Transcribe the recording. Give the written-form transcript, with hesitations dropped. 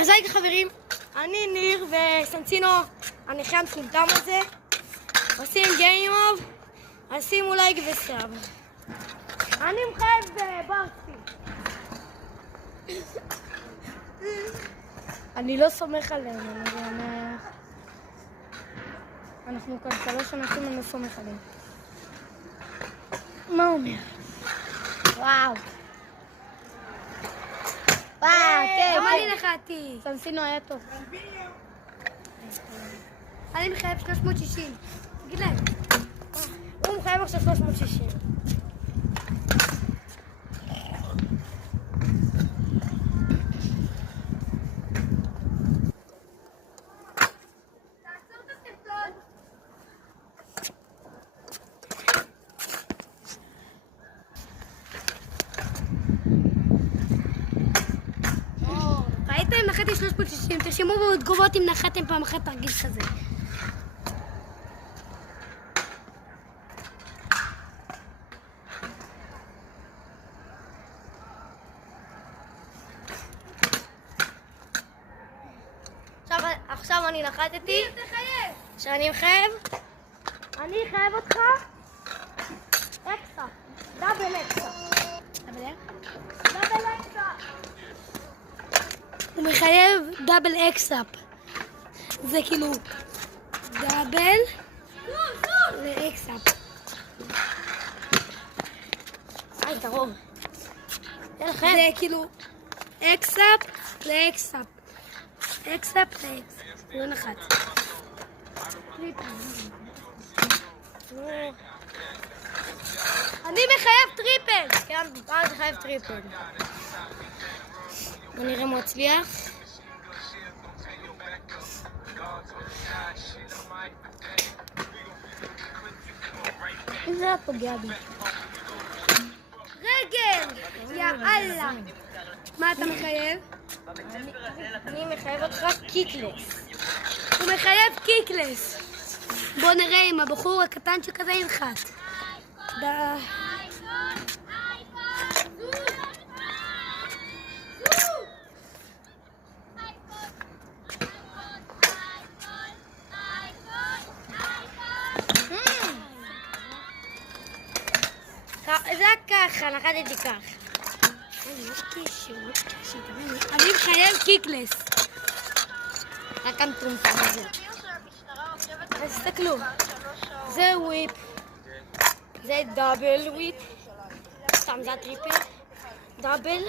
אז היי חברים, אני ניר וסנצינו, הנכה המטומטם הזה, עושים גיימוב, אז שימו לייק וסאב. אני מחייב ברסי. אני לא סומך עליהם, אני אומר... אנחנו כאן 3 אנשים, אני לא סומך עליהם. מה הוא אומר? וואו. כן. גם אני נחתי. סנסינו היה טוב. אני מחייב 360. תגיד להם. הוא מחייב עכשיו 360. ראיתם? נחתי 360. תרשמו בתגובות אם נחתם פעם אחת תרגיל כזה. עכשיו אני נחתתי. תחייב. שאני מחייב? אני אחייב אותך אקסה. דאבל אקסה. דאבל אקסה. הוא מחייב דאבל אקסאפ. זה כאילו דאבל ואקסאפ. היי, קרוב. זה כאילו אקסאפ לאקסאפ. אקסאפ לאקסאפ. לא נחת. אני מחייב טריפל. כן, אני מחייב טריפל. בוא נראה מה הצליח. אם זה היה פוגע בי. רגל! יא אללה! מה אתה מחייב? אני מחייב אותך קיקלס. הוא מחייב קיקלס. בוא נראה אם הבחור הקטנצ'יק הזה ינחת. זה היה ככה, נחתתי ככה. אני מחייב קיקלס. רק המטומטם הזה. אז תסתכלו, זה וויפ, זה דאבל וויפ, סתם זה הטריפל, דאבל,